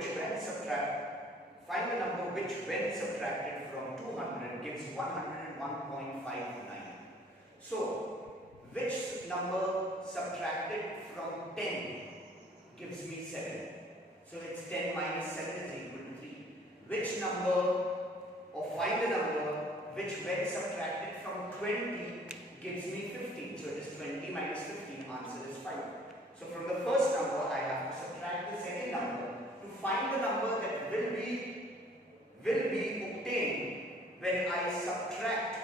which when subtracted from 200 gives 101.59. So, which number subtracted from 10 gives me 7? So, it's 10 minus 7 is equal to 3. Which number, or find the number which when subtracted from 20 gives me 15. So, it is 20 minus 15, answer is 5. So, from the first number I have to subtract the second number to find the number that will be obtained when I subtract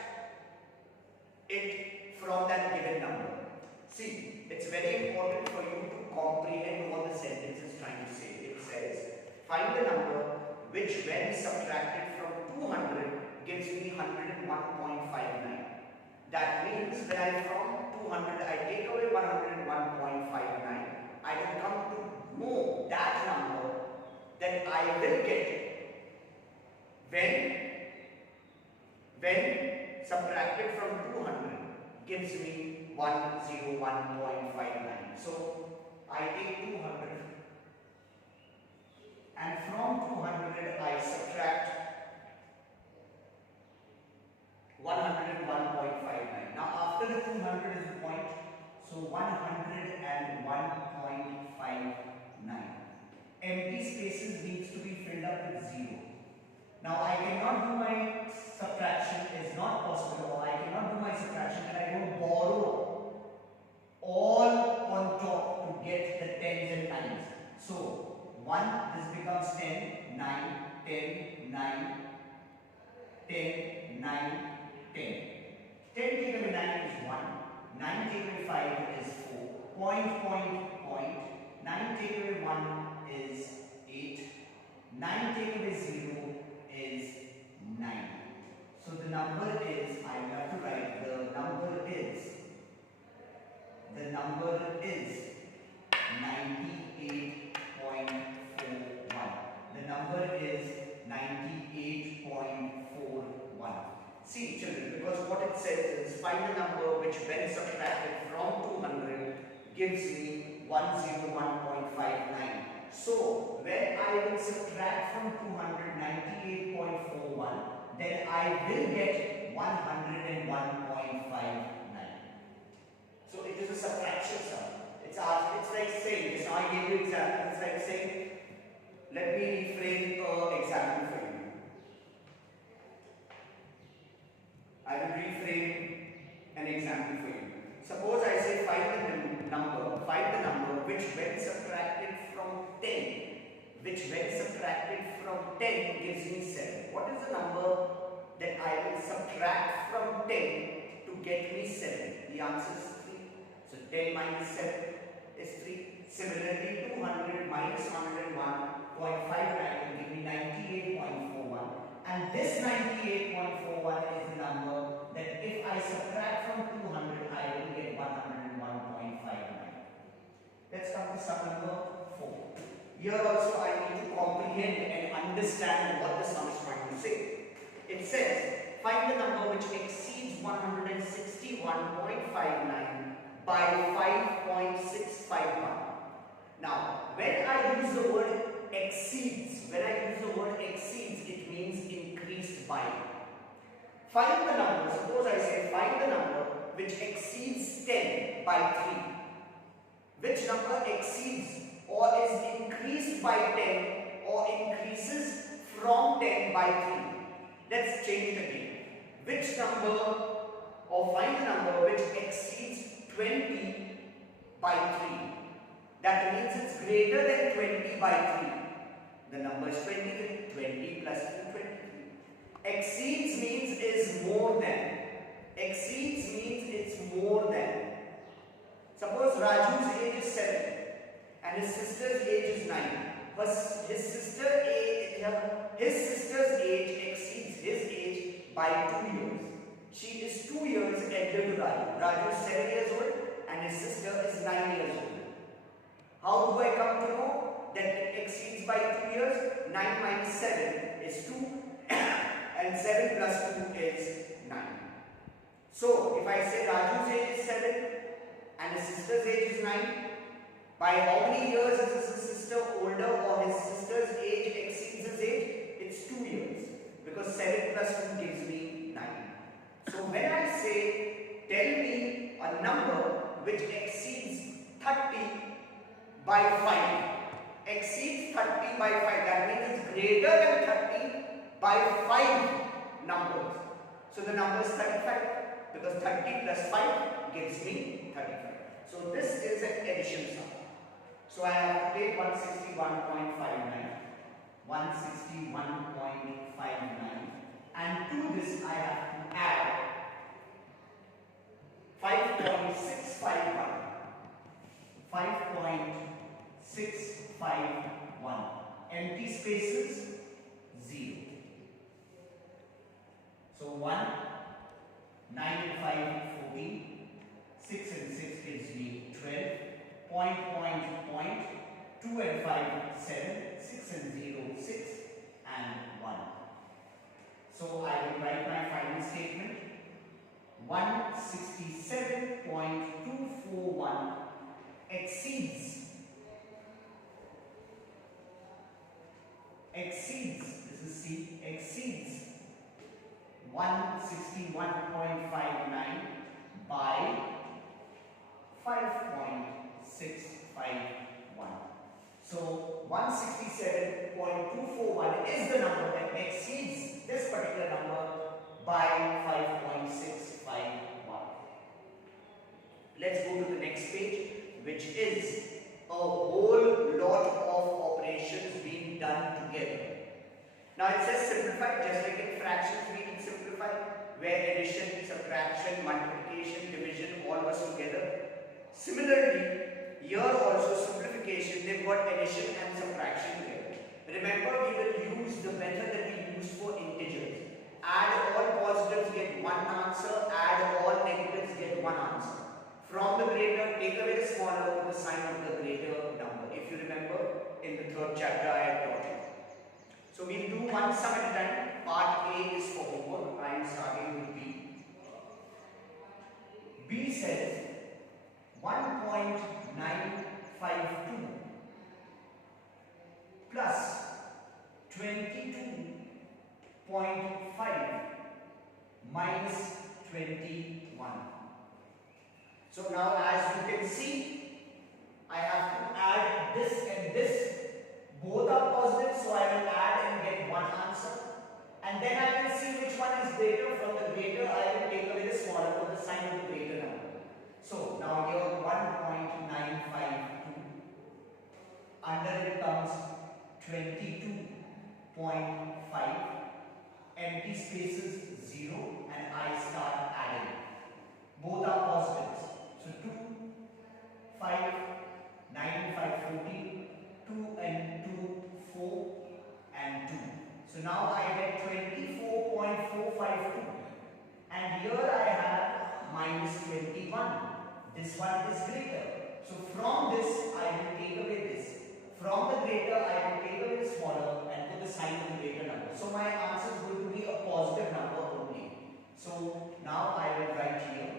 it from that given number. See, it's very important for you to comprehend what the sentence is trying to say. It says, find the number which when subtracted from 200 gives me 101.59. That means when I from 200 I take away 101.59, I will come to know that number that I will get when subtracted from 200 gives me 101.59. So I take 200 and from 200 I subtract 101.59. Now after the 200 is a point, so 101.59. Empty spaces needs to be filled up with 0. Now I cannot do my subtraction, is not possible, or I cannot do my subtraction and I don't borrow all on top to get the tens and nines. So 1, this becomes 10, 9, 10, 9, 10, 9, 10. 10 take away 9 is 1, 9 take away 5 is 4, point, 9 take away 1 is 8, 9 take away 0 is 9. So the number is, I have to write, the number is 98.41. The number is 98.41. See children, because what it says is find the number which when subtracted from 200 gives me 101.59. So when I will subtract from 298.41, then I will get 101.59. So it is a subtraction sum. It's like saying, so I gave you example, it's like saying, let me reframe an example for you. I will reframe an example for you. Suppose I say find the number which when subtracted from 10 gives me 7. What is the number that I will subtract from 10 to get me 7? The answer is 3. So 10 minus 7 is 3. Similarly, 200 minus 101.59 will give me 98.41. And this 98.41 is the number that if I subtract from 200, I will get 101.59. Let's come to sum number 4. Here also I need to comprehend and understand what the sum is trying to say. It says, find the number which exceeds 161.59 by 5.651. Now, when I use the word exceeds, it means increased by. Find the number, suppose I say find the number which exceeds 10 by 3. Which number exceeds or is increased by 10 or increases from 10 by 3. Let's change it again. Which number, or find the number which exceeds 20 by 3. That means it's greater than 20 by 3. The number is 23. 20 plus 2, 23. Exceeds means is more than. Exceeds means it's more than. Suppose Raju's age is 7 and his sister's age is 9. His sister's age exceeds his age by 2 years. She is 2 years elder to Raju. Raju is 7 years old and his sister is 9 years old. How do I come to know that it exceeds by 2 years? 9 minus 7 is 2 and 7 plus 2 is 9. So, if I say Raju's age is 7 and his sister's age is 9, By how many years is his sister older or his sister's age exceeds his age? It's 2 years, because 7 plus 2 gives me 9. So when I say, tell me a number which exceeds 30 by 5. Exceeds 30 by 5. That means it's greater than 30 by 5 numbers. So the number is 35, because 30 plus 5 gives me 35. So this is an addition sum. So I have to take 161.59. 161.59. And to this I have to add 5.651. 5.651. Empty spaces 0. So 1, 9 and 5, 14. 6 and 6 gives me 12. Point, 2 and 5, 7. 6 and 0, 6 and 1. So I will write my final statement. 167.241 exceeds, this is C, exceeds 161.59 by 5.651. So 167.241 is the number that exceeds this particular number by 5.651. Let's go to the next page, which is a whole lot of operations being done together. Now it says simplify, just like in fractions we need simplify, where addition, subtraction, multiplication, division all was together. Similarly, here also simplification, they've got addition and subtraction together. Remember, we will use the method that we used for integers. Add all positives, get one answer. Add all negatives, get one answer. From the greater, take away the smaller with the sign of the greater number. If you remember, in the 3rd chapter I had taught you. So we'll do one sum at a time. Part A is for homework. I am starting with B. B says 1.952 plus 22.5 minus 21. So now, as you can see, I have to add this and this. Both are positive, so I will add and get one answer. And then I will see which one is greater. From the greater, I will take away the smaller with the sign of the greater number. So now here 1.952. Under it comes 22.5. Empty spaces 0, and I start adding. Both are positives. So 2, 5, 9 and 5, 14, 2 and 2, 4 and 2. So now I get 24.452. And here I have minus 21. This one is greater. So from this I will take away this. From the greater I will take away the smaller and put the sign of the greater number. So my answer is going to be a positive number only. So now I will write here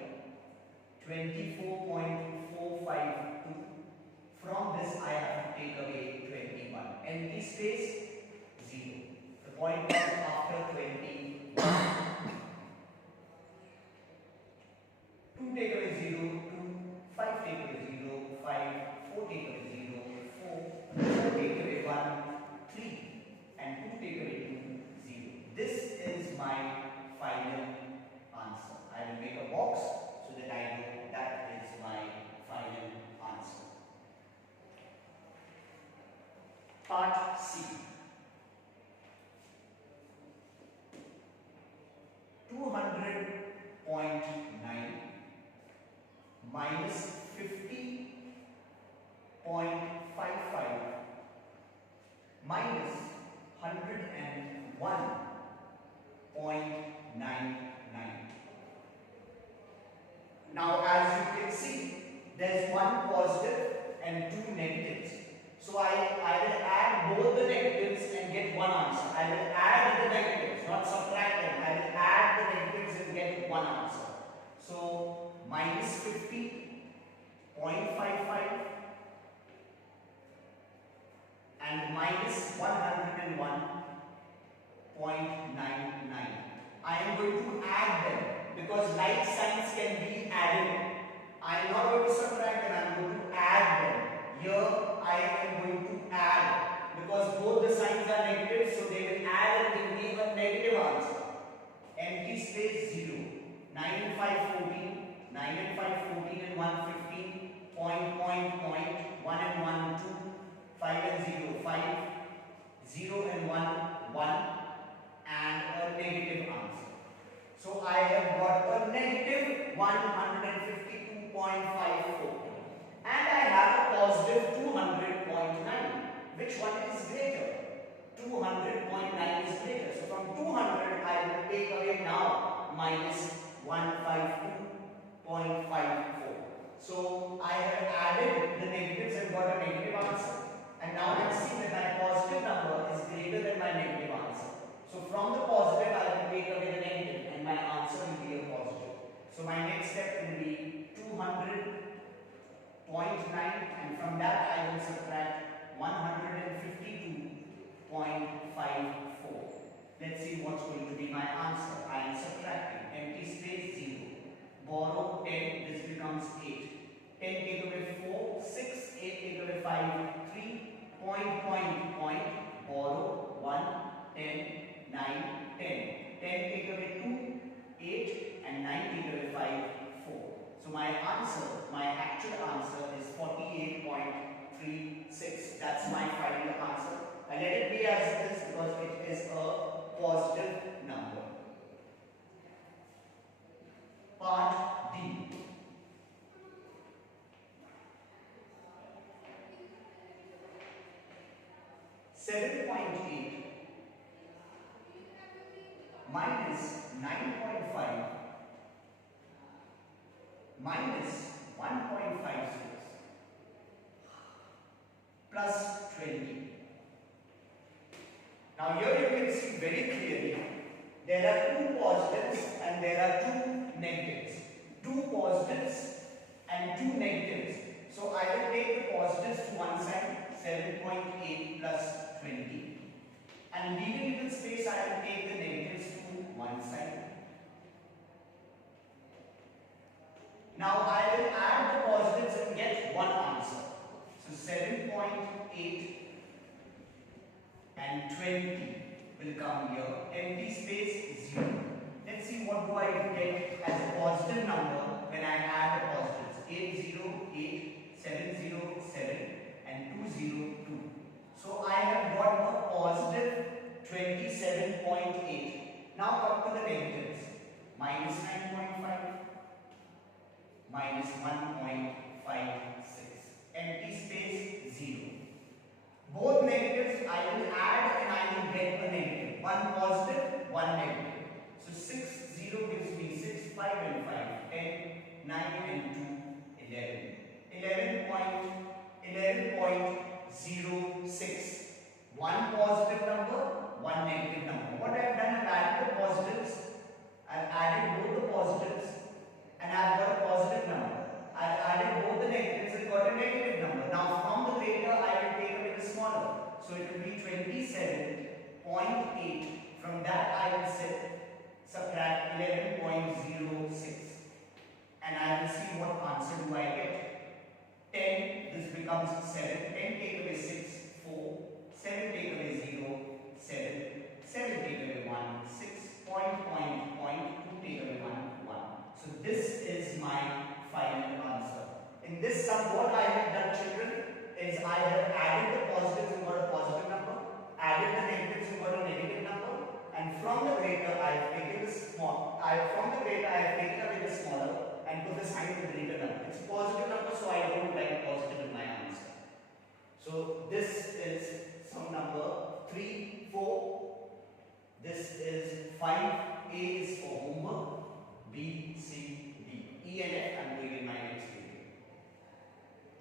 24.452. From this I have to take away 21. Empty space 0. The point comes after 21. 2 take away 0, 2, 5 take away 0, 5, 4 take away 0, 4, 4 take away 1, 3, and 2 take away 2, 0. This is my final answer. I will make a box so that I know that is my final answer. Part C. 200.9 minus 50.55 minus 101.99. Now, as you can see, there's one positive and two negatives. So I will add both the negatives and get one answer. I will add the negatives, not subtract them. I will add the negatives and get one answer. So minus 50.55 because like signs can be added. I am not going to subtract and I am going to add them. Here I am going to add because both the signs are negative, so they will add and give me a negative answer. Empty space 0. 9 and 5 14. 9 and 5 14 and 1 15. Point, 1 and 1 2. 5 and 0 5. 0 and 1 1. And a negative answer. So I have got a negative 152.54 and I have a positive 200.9. Which one is greater? 200.9 is greater. So from 200 I will take away now minus 152.54. So I have added the negatives and got a negative answer. And now let's see that my positive number is greater than my negative answer. So from the positive I will take away the negative and my answer will be a positive. So my next step will be 200.9 and from that I will subtract 152.54. Let's see what's going to be my answer. I am subtracting. Empty space 0. Borrow 10. This becomes 8. 10 take away 4. 6. 8 take away 5. 3. Borrow 1. 10. 9. 10. 10 take away 2. 8. And 9 take away 5. 4. So my answer, my actual answer is 48.36. That's my final answer. I let it be as this because it is a positive number. Part D. .8 minus 9.5 minus 1.56 plus 20. Now here you can see very clearly there are two positives and there are two negatives. Two positives and two negatives. So I will take the positives to one side, 7.8 plus 20. And leaving little space I will take the negatives to one side. Now I will add the positives and get one answer. So 7.8 and 20 will come here. Empty space 0. Let's see what do I get as a positive number when I add the positives. 808, 707 and 202. So I have got a positive 27.8. Now come to the negatives. Minus 9.5. Minus 1.56. Empty space 0. Both negatives I will add and I will get a negative. One positive, one negative. So 6, 0 gives me 6, 5 and 5, 10, 9 and 2, 11. 11.06. One positive number, one negative number. What I have done, I have added the positives. I have added both the positives and I have got a positive number. I have added both the negatives and got a negative number. Now from the greater I will take away the smaller. So it will be 27.8. From that I will subtract 11.06. And I will see what answer do I get. 10, this becomes 7. 10 take away 6, 4. 7 take away 0, 7. 7 take away 1, 6. 2 take away 1, 1. So this is my final answer. In this sum, what I have done, children, is I have added the positives and got a positive number, added the negatives and got a negative number, and from the greater I have taken the small. From the greater I have taken away the smaller and put the sign of the greater number. It's a positive number, so I don't write positive in my answer. So this is sum number 3, 4. This is 5. A is for homework. B, C, D. E and F